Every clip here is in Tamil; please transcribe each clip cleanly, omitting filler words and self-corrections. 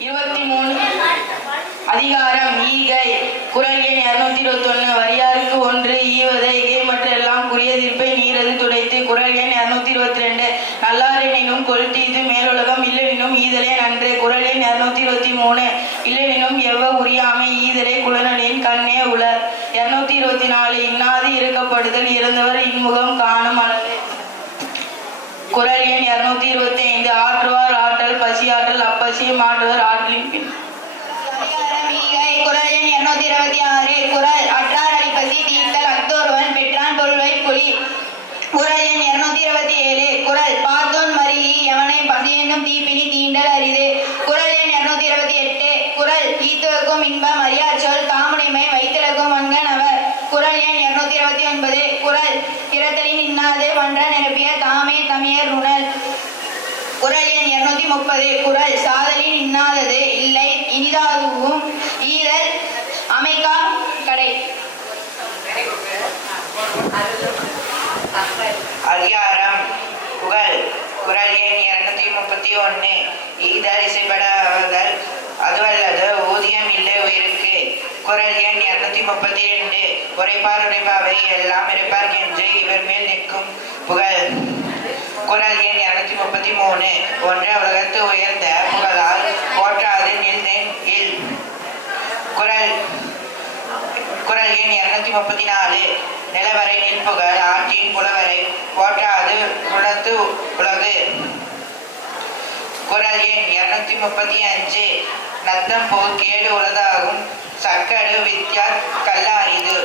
23 அதிகாரம் ஈகை. குறள் எண் 221. வரியாருக்கு ஒன்று ஈவதை இகை மற்ற எல்லாம் குறியதிர்ப்பை நீரது துடைத்து. குறள் எண் 222. நல்லாரெனினும் கொள்தீது மேலுலகம் இல்லெனினும் ஈதலே நன்று. குறள் எண் 223. இல்லெனினும் எவ்வ உரியாமை ஈதலே குலனலின் கண்ணே உள. 224. இன்னாது இருக்கப்படுதல் இறந்தவர் இன்முகம் காணும் அளவு. குறள் எண் 225. ஆற்றுவார் ஆற்றல் பசியாற்றல் அப்பசியை மாற்றுவர் ஆற்றலின் பின். குறள் எண் 226. குறள் அற்றார் அடிப்பசி தீர்த்தல் அக்தோர்வன் பெற்றான் பொருளை புலி. குறள் எண் 227. குறள் பார்த்தோன் மருகி எவனை பசி என்னும் தீப்பினி தீண்டல் அரிது. குறள் எண் 228. குறள் ஈத்துவக்கும் இன்பம் அறியார் சொல் தாமுடைமை வைத்திலக்கும் அங்கனவர். குறள் எண் 229. குறள் திறத்தலின் இன்னாது மன்ற நிரப்பிய தாமே தமியர் உணல். குறள் எண் 230. குறள் சாதலின் இன்னாதது இல்லை இனிதாகவும் ஈரல் அமைக்கா கடை. அதிகாரம் புகழ். குறள் எண் 231. ஈதல் இசைப்படாதல் அதுவல்லது ஊதியம் இல்லை உயிருக்கு. குறள் எண் 232. உரைப்பார் உரைப்பாவை எல்லாம் இருப்பார் என்று இவர் மேல் நிற்கும் புகழ். குறள் எண் 233. ஒன்று உலகத்து உயர்ந்த புகழால் போற்றாது நின்றேன் இல். குறள் எண் 234. நிலவரை நிற்புகழ் ஆற்றின் புலவரை போற்றாது உணர்த்து உலகு. குறள் எண் 235. நத்தம் போல் கேடு உலதாகும் சக்கடு வித்யா கல்ல அரிது.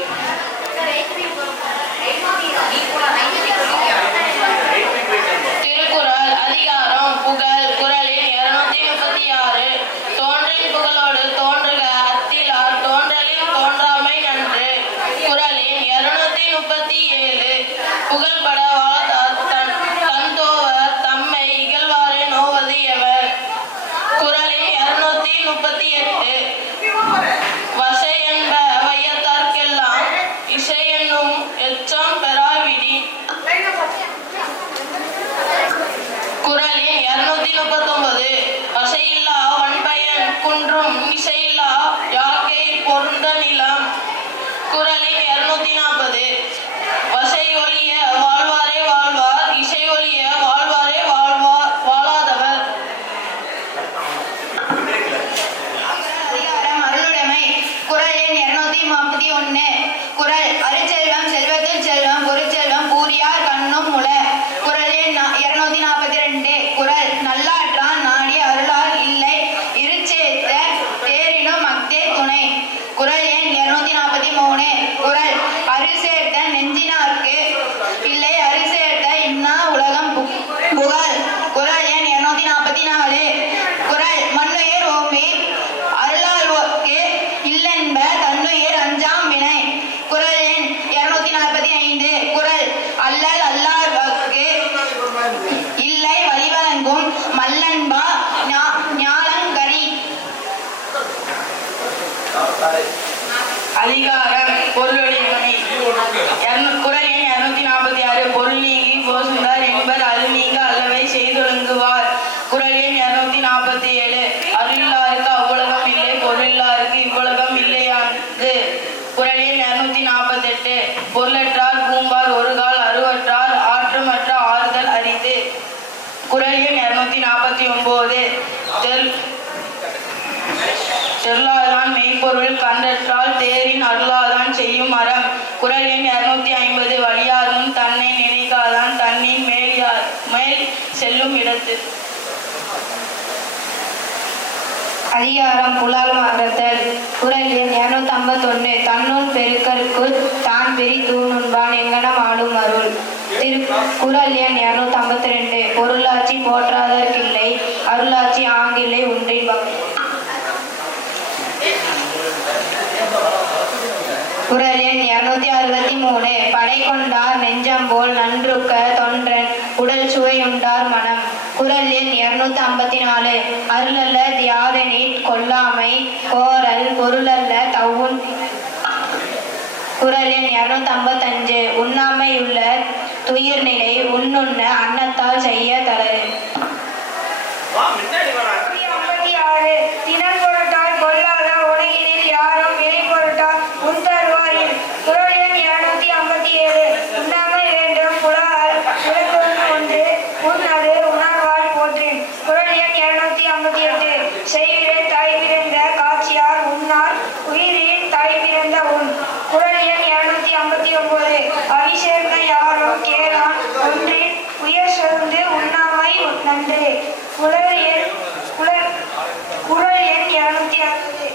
திருக்குறள். அதிகாரம் புகழ். குறள் எண் 236. தோன்றின் புகழோடு தோன்றுக அத்திலார் தோன்றலில் தோன்றாமை நன்று. குறள் எண் 237. புகழ்பட வாழ்ந்தார் தந்தோவர் தம்மை இகழ்வாறு நோவது எவர். குறள் எண் 238. வசை என்ப வையத்தார்க்கெல்லாம் இசை என்னும் எச்சம் பெறாவிடி. குறள் எண் 239. வசையில்லா வன்பயன் குன்றும் இசையில்லா யாக்கை பொருந்த நிலம். குறள் எண் 240. வசை ஒழிய வாழ்வாரே வாழ்வார் இசை ஒழிய வாழ்வாரே வாழாதவர். அதிகாரம் அருளுடைமை. குறள் எண் 241. குறள் அருட்செல்வம் செல்வத்தில் செல்வம் பொருட்செல்வம் கூறியார் கண்ணும் முள. குறள் எண் 242. குறள் நல்லாற்றான் நாடி அருளால் இல்லை இருச்சேத்த தேரினும் மக்தே துணை. குறள் எண் 243. குறள் அருசேர்த்த நெஞ்சினார்க்கு இல்லை அருசேர்த்த இன்னா உலகம் புகழ். குறள் எண் 244. குறள் மண்ணுயிர் ஓம்பி அருளால்வோர்க்கு இல்லென்ப தன்னுயிர் அஞ்சாம் வினை. குறள் எண் 245. குறள் அல்லல் அல்லார்க்கு இல்லை வழிவழங்கும் மல்லன்பா ஞாலங்கரி. அதிகாரம் பொருளுடைமை. குறள் எண் 246. பொருள் நீங்கி போசுந்தார் என்பர் அது நீங்க அல்லவை செய்தொழுங்குவார். குறள் எண் 247. அருளில்லாருக்கு அவ்வுலகம் இல்லை பொருளில்லாருக்கு இவ்வுலகம் இல்லையானது. குறள் எண் 248. பொருளற்றார் பூம்பார் ஒரு கால் அருவற்றார் ஆற்றமற்ற ஆறுதல் அரிது. குறள் எண் 249. தெருளாதான் மெய்ப்பொருள் கண்டற்றால் தேரின் அருளாதான் செய்யும் அறம். குறள் எண் 250. வலியாரும் தன்னை நினைக்காதான் தன்னின் மேல் செல்லும் இடத்து. அதிகாரம் புலால் மறத்தல். குறள் எண் 251. தன்னுள் பெருக்கற்குள் தான் பெரி தூணுண்பான் எங்கனம் ஆடும் அருள். குறள் எண் 252. பொருளாட்சி போற்றாதற்கில்லை அருளாட்சி ஆங்கில்லை ஒன்றின் பங்கு. குறள் எண் 263. படை கொண்டார் நெஞ்சம்போல் நன்றுக்க தொன்றன் உடல் சுவையுண்டார் மனம். குறள் எண் 254. அருளல்ல யாதெனிற் கொல்லாமை கோரல் பொருளல்ல தவுன். குறள் எண் 255. உண்ணாமையுள்ள துயிர்நிலை உண்ணுண்ண அன்னத்தால் செய்ய தளரு. 56. 58 செய்விரன் தாய் பிறந்த காட்சியார் உன்னார் உயிரின் தாய் பிறந்த உன். குறள் எண் 259 அவி சேர்ந்த யாரோ கேளான் ஒன்றின் உயர் சேர்ந்து உண்ணாமை நன்று. குறள் எண் 260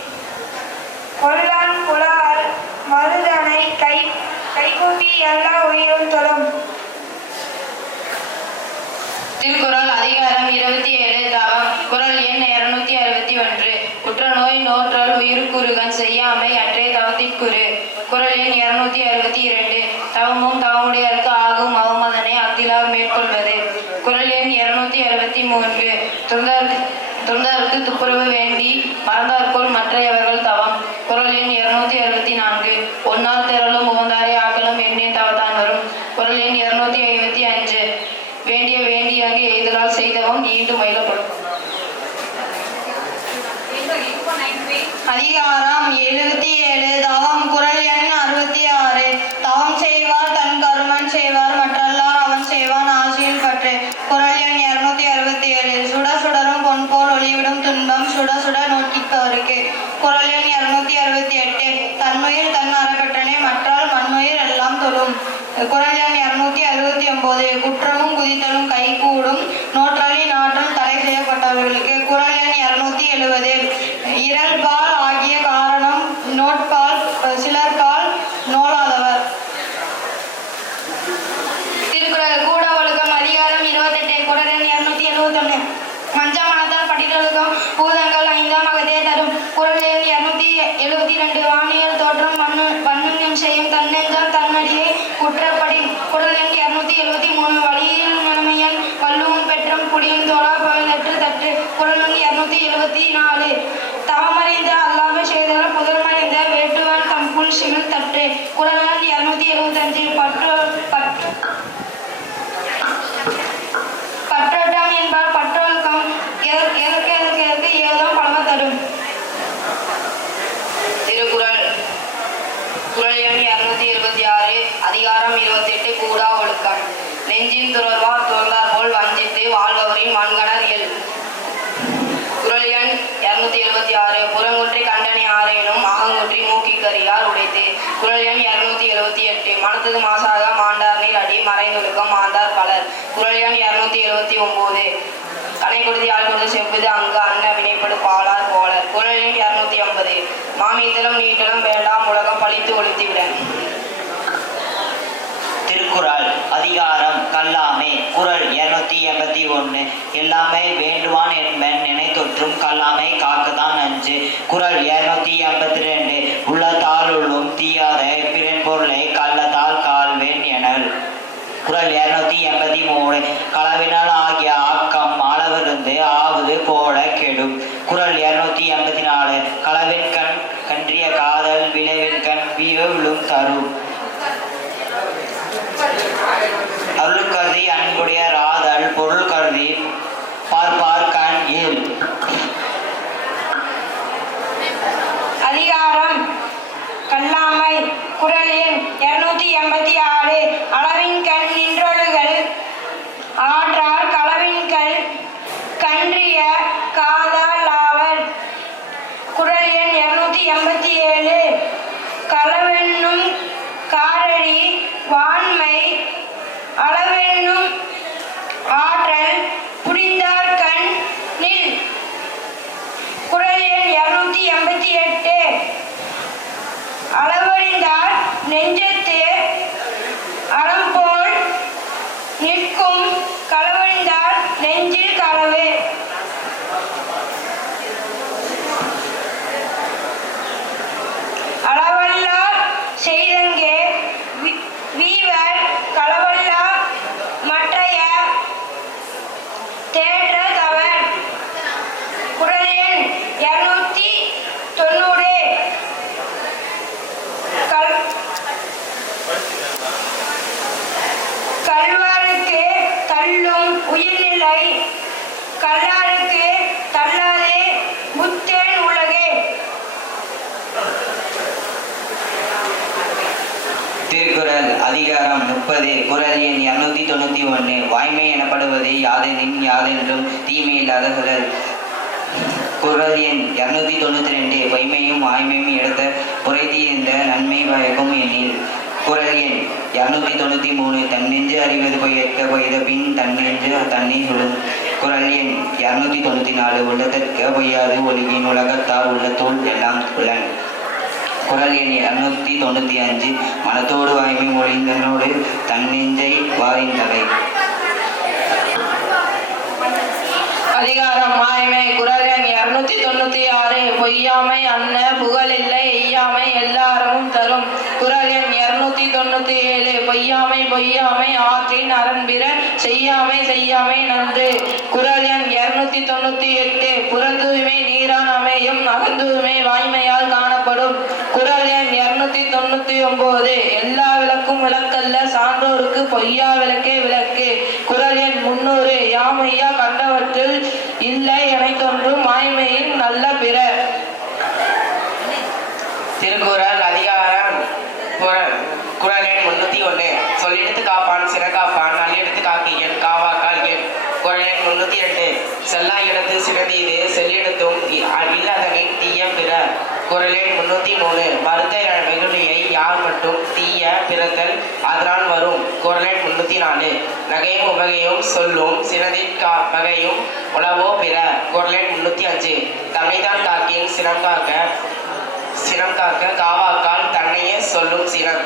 கொல்லான் குலால் மருதனை கைகூப்பி எல்லா உயிரும் தொழும். திருக்குறள் அதிகாரம் 27 தவம். குறள் எண் 261 உற்ற நோய் நோற்றல் உயிருக்குறுகன் செய்யாமை அற்றே தவத்திற்குறு. குறள் எண் 262 தவமும் தவமுடையாருக்கு ஆகும் அவமதனை அத்திலார் மேற்கொள்வது. குறள் எண் 263 தொண்டருக்கு துப்புரவு வேண்டி மறந்தார்கோள் மற்றையவர்கள் தவம். குறள் எண் 264 ஒன்னார் திரளும் உகந்தாரை ஆக்கலும் எண்ணே தவத்தான் வரும். குறள் எண் 255 வேண்டியங்கு எய்தலால் செய்தவம் ஈண்டு மயிலப்படும். அதிகாரம் 77 தவம். குறள் எண் 66 தவம் செய்வார் தன் கருமன் செய்வார் மற்றல்லார் அவன் செய்வான் ஆசையில் பற்று. குறள் எண் 267 சுட சுடரும் பொன் போல் ஒளிவிடும் துன்பம் சுட சுட நோக்கிப்பாருக்கு. குறள் எண் 268 தன்னுயிர் தன் அறக்கற்றனை மற்றால் மண்ணுயிர் எல்லாம் தொழும். குறள் எண் 269 குற்றமும் குதித்தலும் கைகூடும் நோற்றலின் நாற்றம் தடை செய்யப்பட்டவர்களுக்கு. குறள் எண் 270 இரல்பால் ஆகிய காரணம் நோட்பால் சிலர்பால் நோலாதவர். திருக்குறள் கூட ஒழுக்கம் அதிகாரம் 28 குறள் எண் 271 மஞ்சள் மனத்தால் படிடொழுக்கம் பூதங்கள் 5ஆம் அகத்தே தரும். குறள் எண் 272 வானியல் தோற்றம் பண்ணும் செய்யும் தன்னெஞ்சம் தன்னடியை குற்றப்படி. குறள் எண் 273 வழியில் மனமையன் வள்ளுவன் பெற்றம் புலியும் தோழா பகலற்று தற்று. குறள் எண் 274 தவமறிந்த அல்லாம செய்தவர் புதர்மறிந்த வேட்டுவன் தம்புல் சிவில் தற்று. குறள் எண் 275 பற்றோட்டம் என்பார் பற்றொழுக்கம் எதற்கு ஏதும் பலவ தரும். திருக்குறள் குறள் எண் 276 அதிகாரம் 28 கூடா ஒழுக்கம். நெஞ்சின் துறவார் துறந்தார் போல் வஞ்சித்து வாழ்பவரின் மண்கணர் இயல். குறள் எண் 276 புறங்குற்றி கண்டனை ஆரேனும் அகங்குற்றி மூக்கிக்கரியார் உடைத்து. குறள் எண் 278 மனத்தது மாசாக மாண்டார் நீர் அடி மறைந்தொழுக்கம் மாந்தார் பலர். குறள் எண் 279 கனை கொடுத்து யாழ் கொடுத்து செப்புது அங்கு அன்ன வினைப்படு பாலார் போலர். குறள் எண் 280 மாமீத்தலும் நீட்டலும் வேண்டாம் உலகம் பழித்து ஒழித்துவிட. திருக்குறள் அதிகாரம் கல்லாமை. குறள் 281 எல்லாமை வேண்டுவான் என்பன் நினைத்தொற்றும் கல்லாமை காக்கத்தான் நஞ்சு. குறள் 282 உள்ளத்தால் உள்ளும் தீயாத பிறன் பொருளை கள்ளத்தால் கால்வேன் எனல். குறள் 283 களவினால் ஆகிய ஆக்கம் அளவிருந்து ஆவது போல கெடும். குறள் 284 களவின் கண் கன்றிய காதல் விளைவின் கண் விழும் தரும். அருள் கருதி அன்புடைய ராதல் பொருள் கருதி பார்ப்பார் கண் ஏல். அதிகாரம் கல்லாமை. குறள் எண் 286 அளவின் கண் நின்றொழுகல் ஆற்றார் களவின் கண் கன்றிய காதல் ஆவர். குறள் எண் 287 களவென்னும் காரழி வான்மை அளவென்னும் ஆற்றல் புரிந்தார் கண் நில். குறள் எண் 288 அளவறிந்தார் நெஞ்சத்து அறம்போல் நிற்கும் களவறிந்தார் நெஞ்சில் களவு. அளவல்லார் செய்தங்கே வீவர் களவல்லா மற்றைய தேற்ற தவர். குறள் எண் 290 கல்வாருக்கு தள்ளும் உயிர்நிலை கல்லாருக்கு தள்ளாதே முத்தேன் உலகே. திருக்குறள் அதிகாரம் 30 குறள் எண் 291 வாய்மை எனப்படுவது யாதெனின் யாதென்றும் தீமை இல்லாத குறள். குரல் எண் 292 பொய்மையும் வாய்மையும் எடுத்த புரைத்தீர்ந்த நன்மை பயக்கும் எனில். குரல் எண் 293 தன்னெஞ்சு அறிவது பொய்யற்க பொய்த பின் தன்னெஞ்சு தன்னை சுடும். குரல் எண் 294 உள்ளதற்க பொய்யாது ஒழுகின் உலகத்தார் உள்ளத்தோல் எல்லாம் புலன். குரல் எண் 295 மனத்தோடு வாய்மை மொழிந்தனோடு தன்னெஞ்சை வாரின் தலை. அதிகாரம் மாய்மை. குரல் எண் 296 பொய்யாமை அன்ன புகழில்லை எய்யாமை எல்லாரும் தரும். குரல் எண் 297 பொய்யாமை பொய்யாமை ஆற்றின் அரண்பிற செய்யாமை செய்யாமை நன்று. குரல் எண் 298 புறந்தூய்மை நீரான் அமையும் அகந்தூய்மை வாய்மையால் காணப்படும். குரல் எண் 299 எல்லா விளக்கும் விளக்கல்ல சான்றோருக்கு பொய்யா விளக்கே விளக்கு. குரல் எண் 300 யாமையா கண்டவற்றில் இல்லை என தோன்றும் வாய்மையின் நல்ல பிற. திருக்குறள் அதிகாரம் குரல் எண் 301 சொல்லெடுத்து காப்பான் சிறகாப்பான் நல்லெடுத்து காக்கியன் காவாக்கால் எண். குரல் எண் 302 செல்லா இடத்து சிறந்தீது செல்லெடுத்தும் இல்லாதனின் தீய பிற. குரல் எண் 303 மறுத்த வெகுளியை யார் மட்டும் தீய பிறத்தல் அதனால் வரும். குரல் எண் 304 நகையும் உவகையும் சொல்லும் சிறந்திற் வகையும் உளவோ பிற. குரல் எண் 305 தன்னைத்தான் காக்கின் சினம் காக்க காவாக்கால் தன்னையே சொல்லும் சினம்.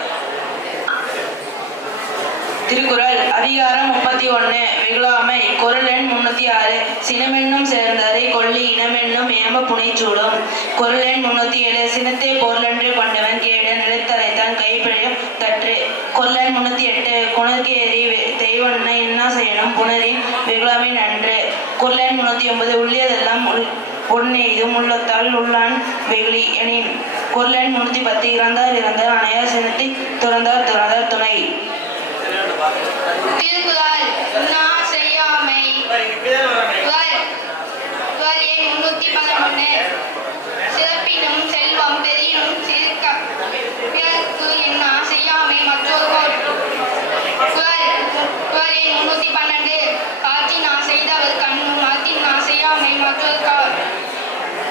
திருக்குறள் அதிகாரம் 31 வெகுளாமை. குரல் எண் 306 சினமென்னும் சேர்ந்ததை கொல்லி இனமென்னும் ஏம புனைச்சூடும். குரல் எண் 307 சினத்தை பொருளென்று கொண்டவன் கேடு நிலைத்தரைத்தான் கைப்பிழையும் தற்று. குரல் எண் 308 குணர்கேறி தெய்வன்ன என்ன செய்யணும் புணரின் வெகுளாமை நன்று. குரல் எண் 309 உள்ளியதெல்லாம் உடனேதும் உள்ளத்தால் உள்ளான் வெகுளி எனின். குரல் எண் 310 இறந்தார் இறந்தார் அணையார் சினத்தை துறந்தார் துறந்தார் துணை. திருக்குறள் உண்ணா செய்யாமை. குரல் எண் 311 சிறப்பினும் செல்வம் பெரினும் சிறுக்க பிறர்க்கு எண்ணா செய்யாமை மற்றொரு. குரல் எண் 312 காற்றினா செய்தவர் கண்ணும் மரத்தினா செய்யாமை மற்றொரு கால்.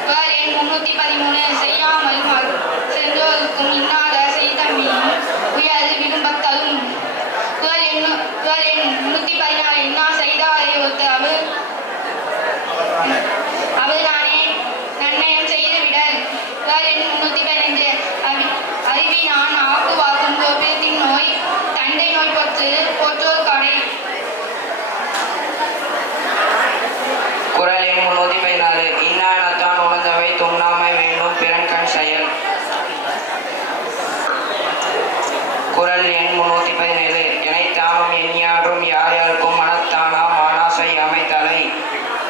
குரல் எண் 313 செய்யாமல் சென்றோருக்கும் இன்னாத செய்தமையும் உயர்வு விரும்பத்தலும். குரல் எண் 314 இன்னா செய்தாரை ஒருத்தர் அவர் நானே நன்மையம் செய்து விடல். குரல் எண் 315 அறிவினான் ஆக்குவாக்கும் கோபியத்தின் நோய் தண்டை நோய் போற்றோர் கடை. குரல் எண் 316 இன்னானத்தான் உணர்ந்தவை துண்ணாமை வேண்டும் பிறன் கண் செயல். குரல் எண் 317 எனைத்தானும் எண்ணியாற்றும் யார் யாருக்கும் மனத்தானாம் மானாசை அமைத்தலை.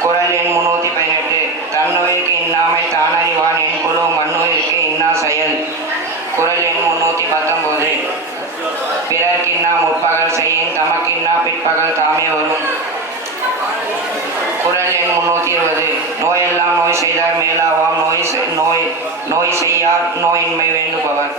குரல் எண் 318 தன்னுயிருக்கு இன்னாமை தானறிவான் என் குழு மண்ணுயிருக்கு இன்னா செயல். குரல் எண் 319 பிறர்க்கின்னா முற்பகல் செய்யின் தமக்கின்னா பிற்பகல் தாமே வரும். குரல் எண் 320 நோயெல்லாம் நோய் செய்தார் மேலாவாம் நோய் செய்யார் நோயின்மை வேண்டுபவர்.